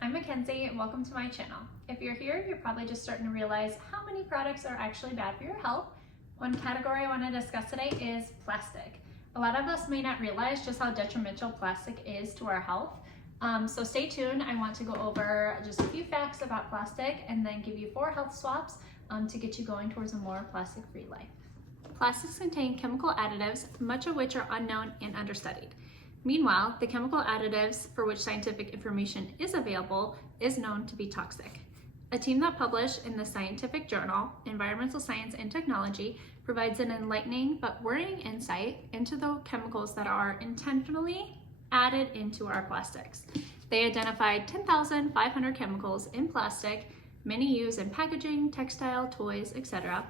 I'm Mackenzie and welcome to my channel. If you're here, you're probably just starting to realize how many products are actually bad for your health. One category I want to discuss today is plastic. A lot of us may not realize just how detrimental plastic is to our health. So stay tuned. I want to go over just a few facts about plastic and then give you 4 health swaps to get you going towards a more plastic-free life. Plastics contain chemical additives, much of which are unknown and understudied. Meanwhile, the chemical additives for which scientific information is available is known to be toxic. A team that published in the scientific journal, Environmental Science and Technology, provides an enlightening but worrying insight into the chemicals that are intentionally added into our plastics. They identified 10,500 chemicals in plastic, many used in packaging, textile, toys, etc.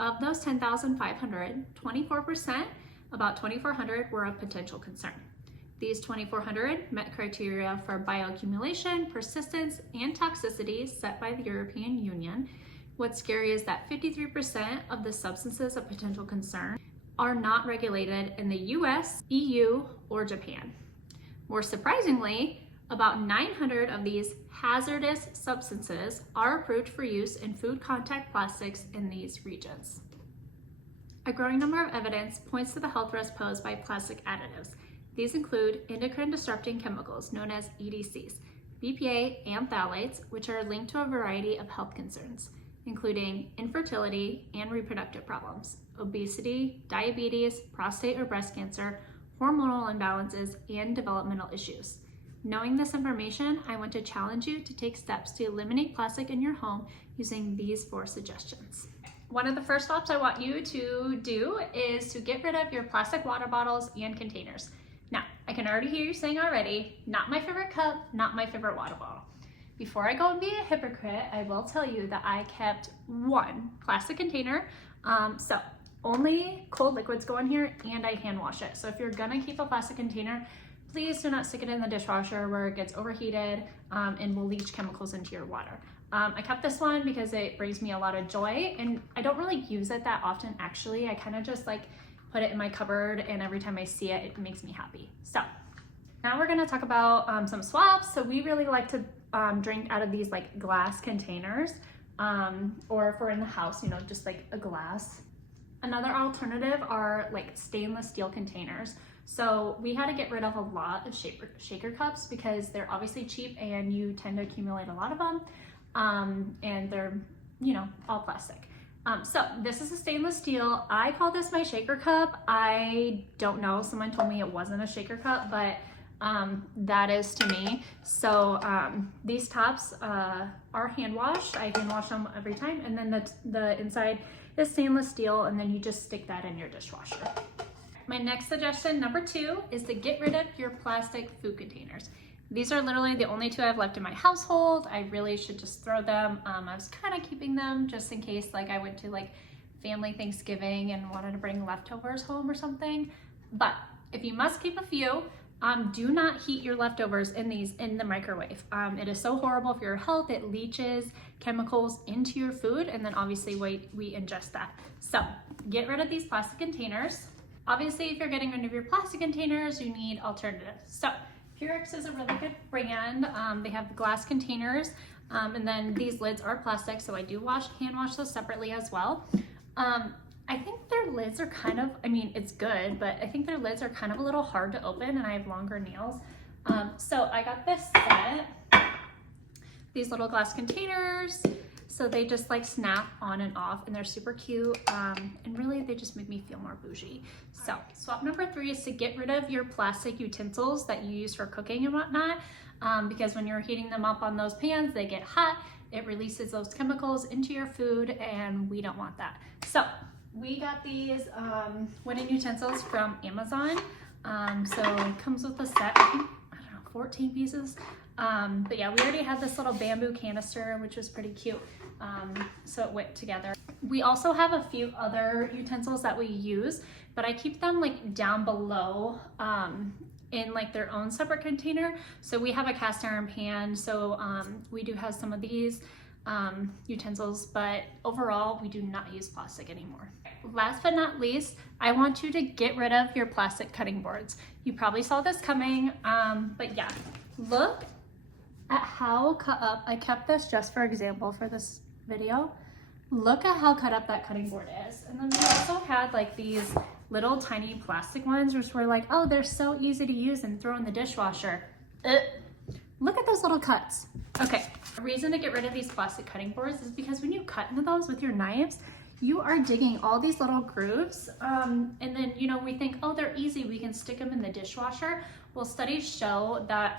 Of those 10,500, 24%, about 2,400, were of potential concern. These 2,400 met criteria for bioaccumulation, persistence, and toxicity set by the European Union. What's scary is that 53% of the substances of potential concern are not regulated in the US, EU, or Japan. More surprisingly, about 900 of these hazardous substances are approved for use in food contact plastics in these regions. A growing number of evidence points to the health risk posed by plastic additives. These include endocrine disrupting chemicals known as EDCs, BPA and phthalates, which are linked to a variety of health concerns, including infertility and reproductive problems, obesity, diabetes, prostate or breast cancer, hormonal imbalances, and developmental issues. Knowing this information, I want to challenge you to take steps to eliminate plastic in your home using these 4 suggestions. One of the first steps I want you to do is to get rid of your plastic water bottles and containers. Now, I can already hear you saying already, not my favorite cup, not my favorite water bottle. Before I go and be a hypocrite, I will tell you that I kept 1 plastic container. So only cold liquids go in here and I hand wash it. So if you're gonna keep a plastic container, please do not stick it in the dishwasher where it gets overheated and will leach chemicals into your water. I kept this one because it brings me a lot of joy and I don't really use it that often actually. I kind of just like put it in my cupboard and every time I see it, it makes me happy. So now we're gonna talk about some swaps. So we really like to drink out of these like glass containers or if we're in the house, you know, just like a glass. Another alternative are like stainless steel containers. So we had to get rid of a lot of shaker cups because they're obviously cheap and you tend to accumulate a lot of them and they're, you know, all plastic. So this is a stainless steel. I call this my shaker cup. I don't know, someone told me it wasn't a shaker cup, but that is to me. So these tops are hand washed. I hand wash them every time. And then the inside is stainless steel and then you just stick that in your dishwasher. My next suggestion, number 2, is to get rid of your plastic food containers. These are literally the only 2 I've left in my household. I really should just throw them. I was kind of keeping them just in case like I went to like family Thanksgiving and wanted to bring leftovers home or something. But if you must keep a few, do not heat your leftovers in the microwave. It is so horrible for your health. It leaches chemicals into your food and then obviously we ingest that. So get rid of these plastic containers. Obviously, if you're getting rid of your plastic containers, you need alternatives. So Purex is a really good brand. They have the glass containers, and then these lids are plastic, so I do hand wash those separately as well. I think their lids are kind of, I mean, it's good, but I think their lids are kind of a little hard to open, and I have longer nails. So I got this set, these little glass containers. So they just like snap on and off and they're super cute and really they just make me feel more bougie. So swap number 3 is to get rid of your plastic utensils that you use for cooking and whatnot because when you're heating them up on those pans, they get hot, it releases those chemicals into your food and we don't want that. So we got these wooden utensils from Amazon. So it comes with a set, I think, I don't know, 14 pieces. But yeah, we already had this little bamboo canister, which was pretty cute. So it went together. We also have a few other utensils that we use, but I keep them like down below, in like their own separate container. So we have a cast iron pan. So, we do have some of these, utensils, but overall we do not use plastic anymore. Last but not least, I want you to get rid of your plastic cutting boards. You probably saw this coming, but yeah, look at how cut up, I kept this just for example for this video. Look at how cut up that cutting board is. And then we also had like these little tiny plastic ones which were like, oh, they're so easy to use and throw in the dishwasher. Look at those little cuts. Okay, the reason to get rid of these plastic cutting boards is because when you cut into those with your knives, you are digging all these little grooves. And then, you know, we think, oh, they're easy, we can stick them in the dishwasher. Well, studies show that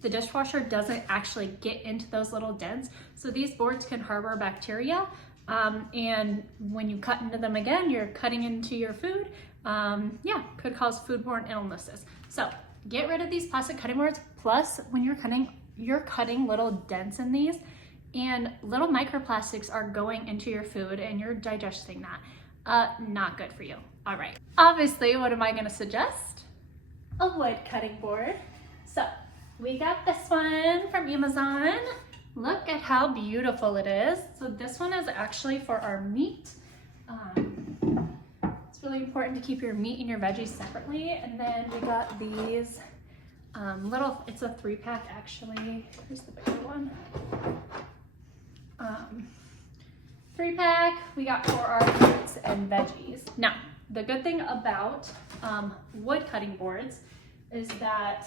the dishwasher doesn't actually get into those little dents. So these boards can harbor bacteria. And when you cut into them again, you're cutting into your food. Yeah, could cause foodborne illnesses. So get rid of these plastic cutting boards. Plus, when you're cutting little dents in these, and little microplastics are going into your food and you're digesting that. Not good for you. All right. Obviously, what am I gonna suggest? A wood cutting board. So we got this one from Amazon. Look at how beautiful it is. So this one is actually for our meat. It's really important to keep your meat and your veggies separately. And then we got these it's a 3-pack actually. Here's the bigger one. 3-pack we got for our fruits and veggies. Now, the good thing about wood cutting boards is that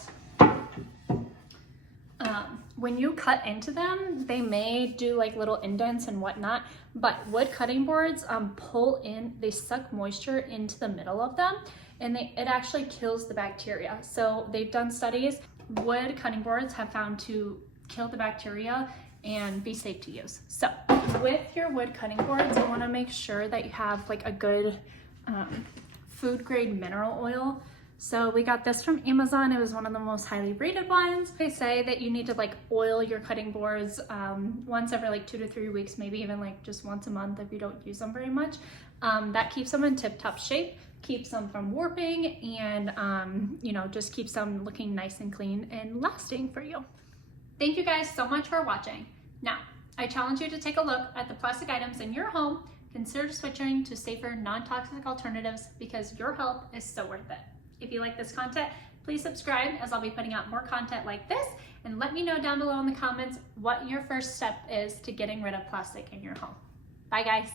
when you cut into them, they may do like little indents and whatnot, but wood cutting boards pull in, they suck moisture into the middle of them, and it actually kills the bacteria. So they've done studies, wood cutting boards have found to kill the bacteria and be safe to use. So with your wood cutting boards, you wanna make sure that you have like a good food grade mineral oil. So we got this from Amazon. It was one of the most highly rated ones. They say that you need to like oil your cutting boards once every like 2 to 3 weeks, maybe even like just once a month if you don't use them very much. That keeps them in tip-top shape, keeps them from warping, and you know, just keeps them looking nice and clean and lasting for you. Thank you guys so much for watching. Now, I challenge you to take a look at the plastic items in your home. Consider switching to safer, non-toxic alternatives because your health is so worth it. If you like this content, please subscribe as I'll be putting out more content like this, and let me know down below in the comments what your first step is to getting rid of plastic in your home. Bye guys.